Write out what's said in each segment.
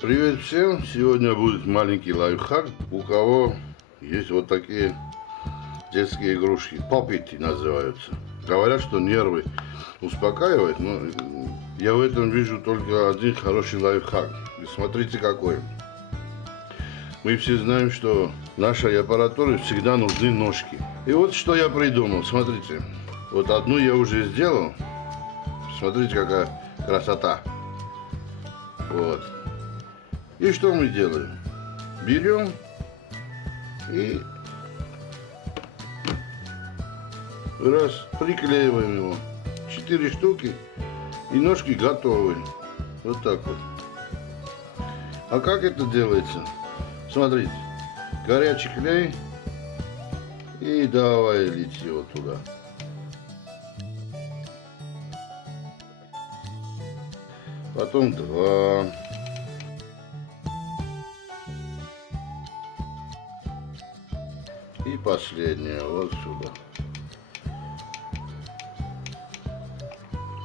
Привет всем! Сегодня будет маленький лайфхак. У кого есть вот такие детские игрушки, поппити называются. Говорят, что нервы успокаивает, но я в этом вижу только один хороший лайфхак. И смотрите какой. Мы все знаем, что нашей аппаратуре всегда нужны ножки. И вот что я придумал. Смотрите. Вот одну я уже сделал. Смотрите, какая красота. Вот. И что мы делаем? Берем и раз, приклеиваем его. 4 штуки, и ножки готовы. Вот так вот. А как это делается? Смотрите, горячий клей, и давай лить его туда. Потом 2. И последнее вот сюда.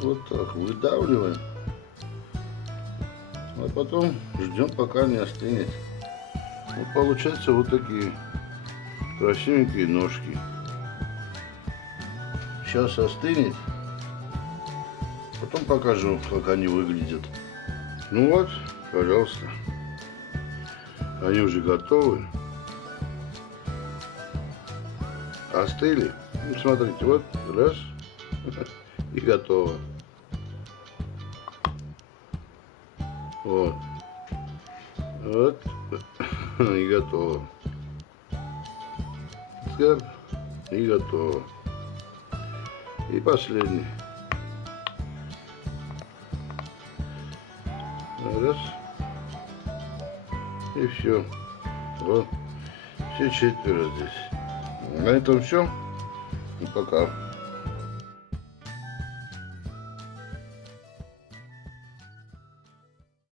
Вот так выдавливаем. А потом ждем, пока не остынет. Вот получаются вот такие красивенькие ножки. Сейчас остынет. Потом покажу, как они выглядят. Ну вот, пожалуйста. Они уже готовы. Остыли. Ну, смотрите, вот раз и готово. Вот. Вот и готово. Скап и готово. И последний. Раз. И все. Вот. Все 4 здесь. На этом все. И пока.